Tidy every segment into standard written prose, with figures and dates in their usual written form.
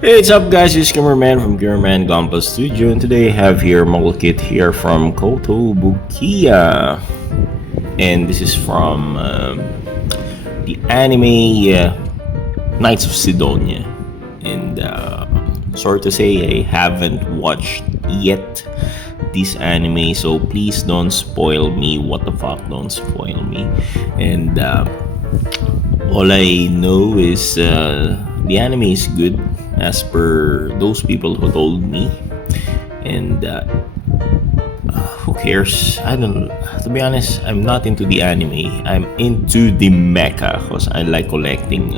Hey, what's up, guys? It's Cameraman from Cameraman Gunpla Studio, and today I have here model kit here from Kotobukiya, and this is from the anime Knights of Sidonia. And sorry to say, I haven't watched yet this anime, so please don't spoil me. What the fuck? Don't spoil me. And all I know is the anime is good as per those people who told me, and who cares? I don't. To be honest, I'm not into the anime. I'm into the mecha because I like collecting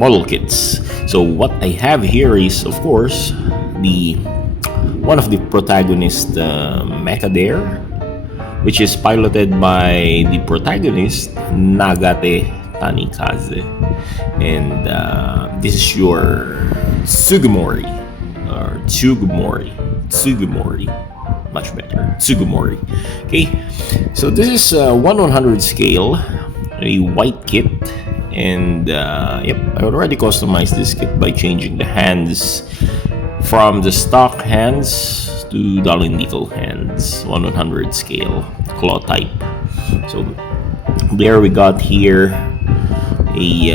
model kits. So what I have here is, of course, the one of the protagonist mecha there, which is piloted by the protagonist Nagate Tanikaze, and this is your Tsugumori or Tsugumori, much better, Tsugumori. Okay, so this is 1/100 scale, a white kit, and yep, I already customized this kit by changing the hands from the stock hands to dollar nickel hands, 1/100 scale, claw type. So there we got here a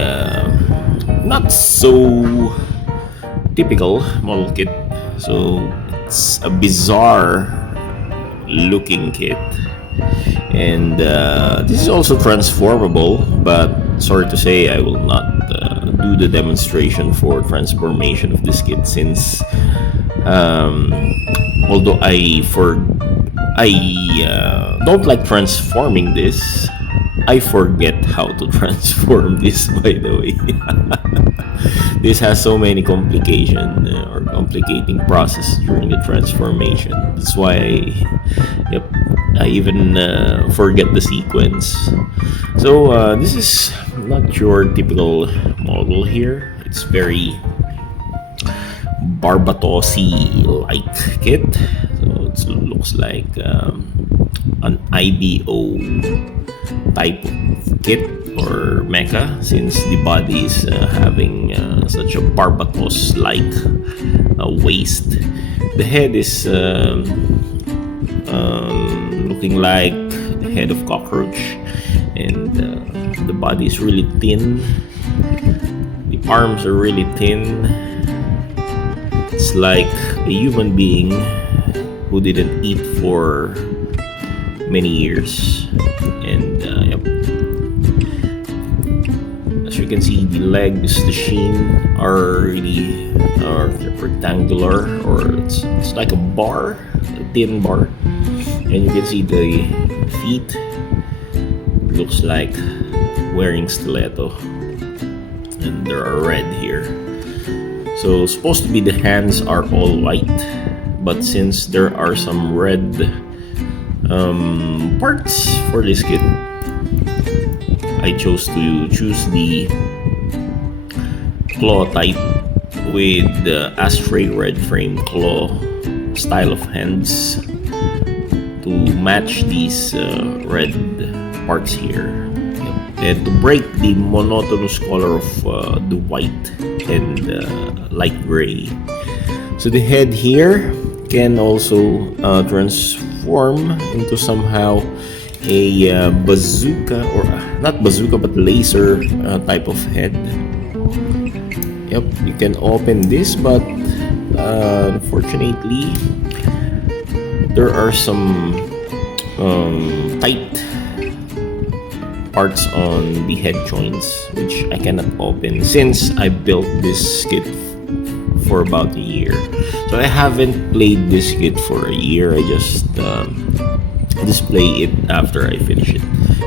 not so typical model kit. So it's a bizarre looking kit, and this is also transformable, but sorry to say I will not do the demonstration for transformation of this kit, since although I don't like transforming this, I forget how to transform this, by the way. This has so many complication or complicating process during the transformation. That's why I even forget the sequence. So this is not your typical model here. It's very Barbatosi-like kit. So it looks like an IBO type of kit or mecha, since the body is having such a Barbatos-like waist. The head is looking like the head of cockroach, and the body is really thin. The arms are really thin. It's like a human being who didn't eat for many years. And yep, as you can see, the legs, the shin are really rectangular, or it's like a bar, a thin bar. And you can see the feet, looks like wearing stiletto, and there are red here. So supposed to be the hands are all white, but since there are some red parts for this kit, I chose to choose the claw type with the ashtray red frame claw style of hands to match these red parts here. And to break the monotonous color of the white and light gray. So the head here can also transform into somehow a bazooka, or not bazooka but laser type of head. Yep, you can open this, but unfortunately there are some tight parts on the head joints which I cannot open, since I built this kit for about a year. So I haven't played this kit for a year. I just display it after I finish it.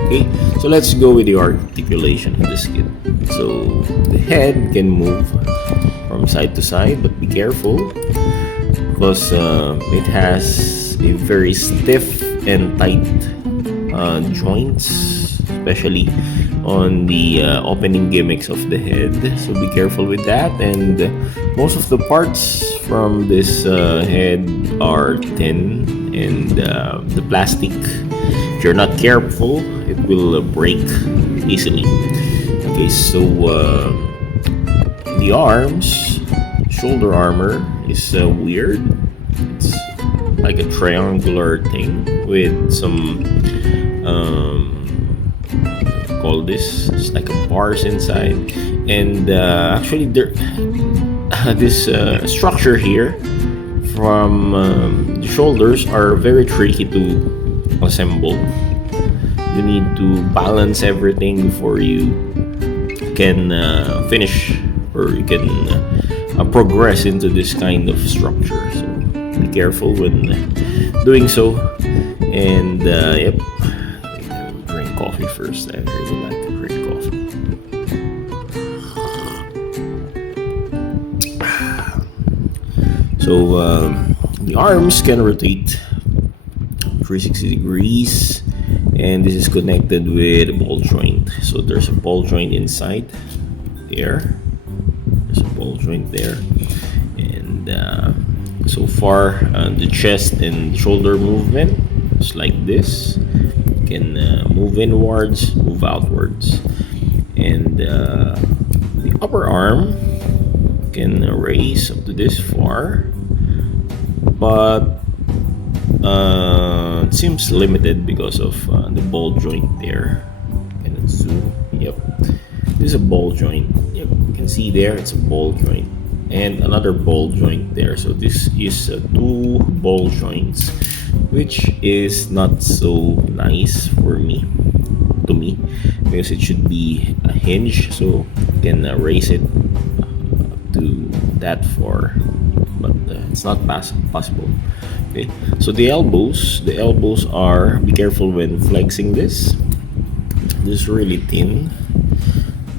Okay, so let's go with the articulation of this kit. So the head can move from side to side, but be careful because it has a very stiff and tight joints, especially on the opening gimmicks of the head. So be careful with that. And most of the parts from this head are thin, and the plastic, if you're not careful, it will break easily. Okay, so the arms shoulder armor is weird. It's like a triangular thing with some call this, it's like a bars inside, and actually there this structure here from the shoulders are very tricky to assemble. You need to balance everything before you can finish, or you can progress into this kind of structure. So be careful when doing so. And yep, drink coffee first. I really like to drink coffee. So the arms can rotate 360 degrees, and this is connected with a ball joint. So there's a ball joint inside there. There's a ball joint there, and so far the chest and shoulder movement is like this. You can move inwards, move outwards, and the upper arm can raise up to this far, but it seems limited because of the ball joint there. Can it zoom? Yep, this is a ball joint. Yep, you can see there it's a ball joint and another ball joint there. So this is two ball joints, which is not so nice for me, because it should be a hinge, so you can raise it to that far, but it's not possible. Okay, so the elbows are, be careful when flexing this. This is really thin,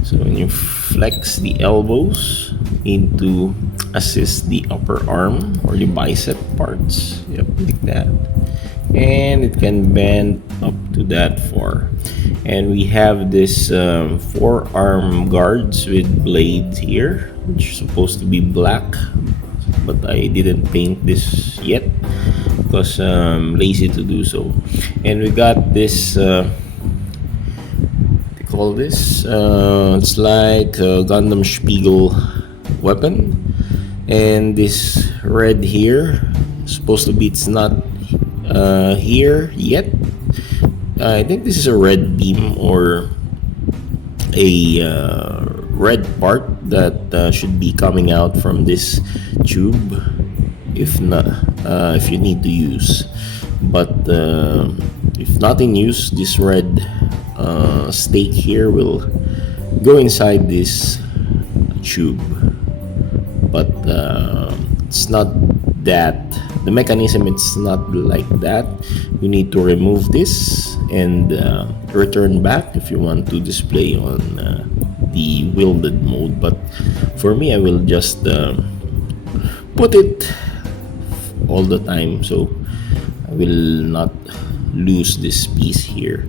so when you flex the elbows, you need to assist the upper arm or the bicep parts. Yep, like that, and it can bend up to that far. And we have this forearm guards with blades here, which is supposed to be black, but I didn't paint this yet because I'm lazy to do so. And we got this they call this it's like a Gundam Spiegel weapon, and this red here supposed to be, it's not here yet. I think this is a red beam or a red part that should be coming out from this tube, if not if you need to use. But if not in use, this red stake here will go inside this tube, but it's not that, the mechanism, it's not like that. You need to remove this and return back if you want to display on the wielded mode. But for me, I will just put it all the time, so I will not lose this piece here.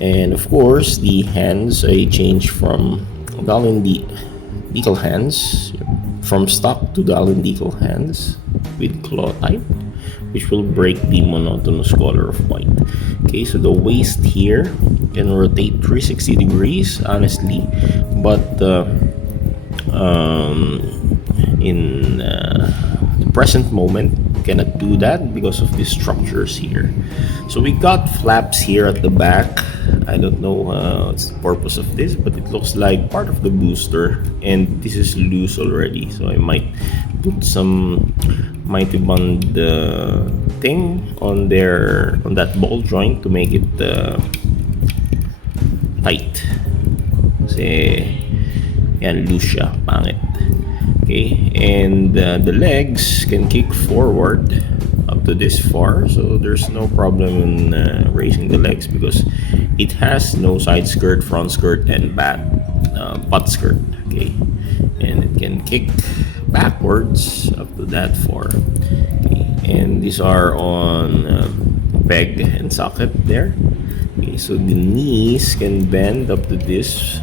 And of course, the hands, I changed from Gallon decal hands, from stock to Gallon decal hands with claw type, which will break the monotonous color of white. Okay, so the waist here can rotate 360 degrees, honestly, but in the present moment cannot do that because of the structures here. So we got flaps here at the back. I don't know what's the purpose of this, but it looks like part of the booster, and this is loose already, so I might put some mighty bond thing on that ball joint to make it tight. Kasi yan, loose siya, pangit. Okay, and the legs can kick forward up to this far, so there's no problem in raising the legs because it has no side skirt, front skirt, and butt skirt. Okay, and it can kick backwards up to that far. Okay, and these are on peg and socket there. Okay, so the knees can bend up to this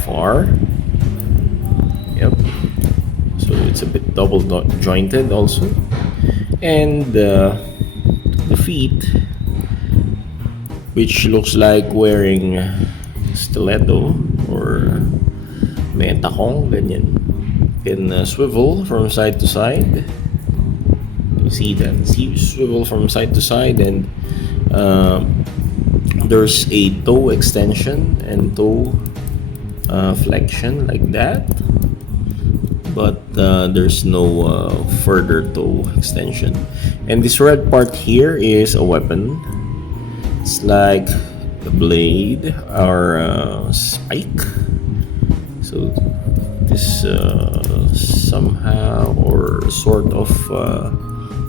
far. Yep. So it's a bit double jointed also, and the feet, which looks like wearing stiletto or may takong ganyan. can swivel from side to side. You see that? See, swivel from side to side, and there's a toe extension and toe flexion like that, but there's no further toe extension. And this red part here is a weapon. It's like a blade or a spike. So this somehow or sort of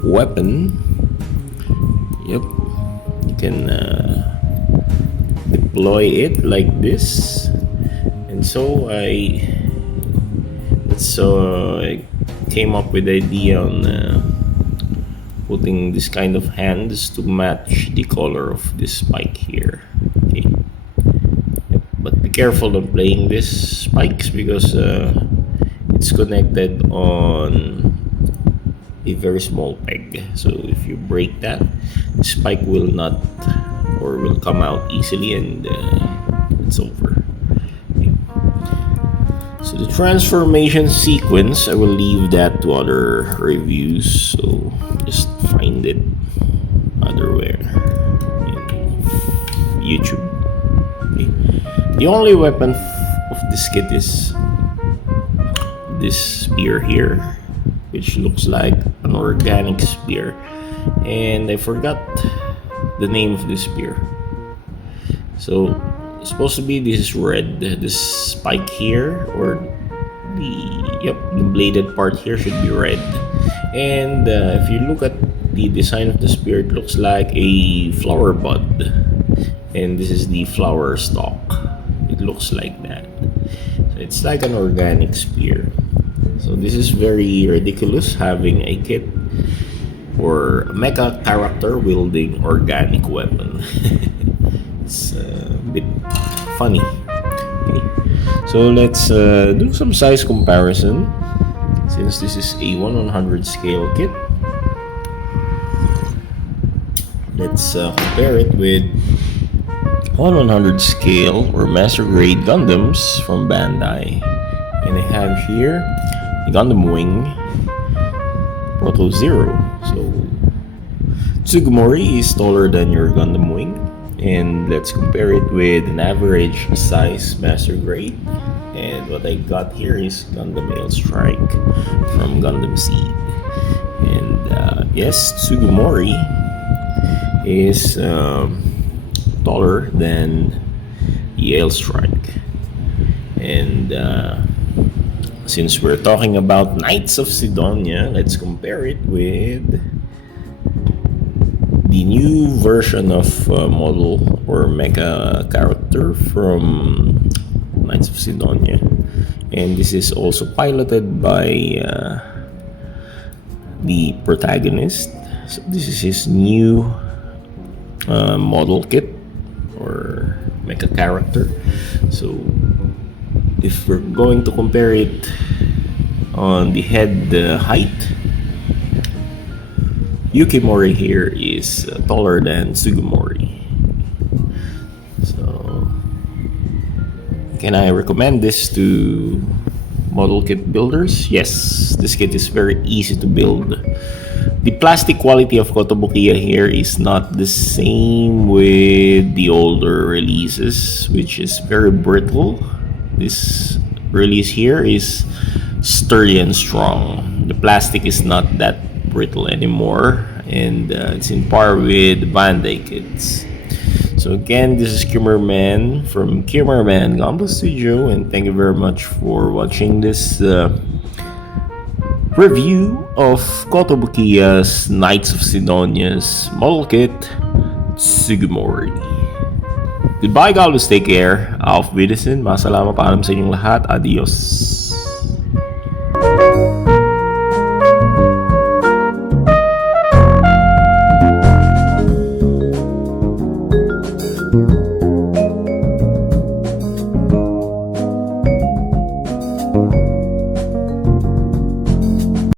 weapon. Yep, you can deploy it like this. And so I came up with the idea on putting this kind of hands to match the color of this spike here. Okay, but be careful of playing this spikes because it's connected on a very small peg. So if you break that, the spike will not or will come out easily, and it's over. So the transformation sequence, I will leave that to other reviews, so just find it otherwhere in YouTube. Okay. The only weapon of this kit is this spear here, which looks like an organic spear, and I forgot the name of this spear. So supposed to be this is red, this spike here, or the bladed part here should be red. And if you look at the design of the spear, it looks like a flower bud, and this is the flower stalk. It looks like that. So it's like an organic spear. So this is very ridiculous, having a kit or a mecha character wielding organic weapon. It's a bit funny. Okay. So let's do some size comparison, since this is a 1/100 scale kit. Let's compare it with 1/100 scale or master grade Gundams from Bandai. And I have here the Gundam Wing Proto Zero. So Tsugumori is taller than your Gundam Wing. And let's compare it with an average size master grade. And what I got here is Gundam Male Strike from Gundam Seed. And yes, Tsugumori is taller than the Ale Strike. And since we're talking about Knights of Sidonia, let's compare it with the new version of model or mecha character from Knights of Sidonia. And this is also piloted by the protagonist. So this is his new model kit or mecha character. So if we're going to compare it on the head height, Yukimori here is taller than Tsugumori. So, can I recommend this to model kit builders? Yes, this kit is very easy to build. The plastic quality of Kotobukiya here is not the same with the older releases, which is very brittle. This release here is sturdy and strong. The plastic is not that brittle anymore, and it's in par with Bandai kits. So again, this is Kimmerman from Kimmerman Gunpla Studio, and thank you very much for watching this review of Kotobukiya's Knights of Sidonia's model kit Tsugumori. Goodbye, God bless, take care. Auf Wiedersehen, masalamat, paalam sa inyong lahat, adios.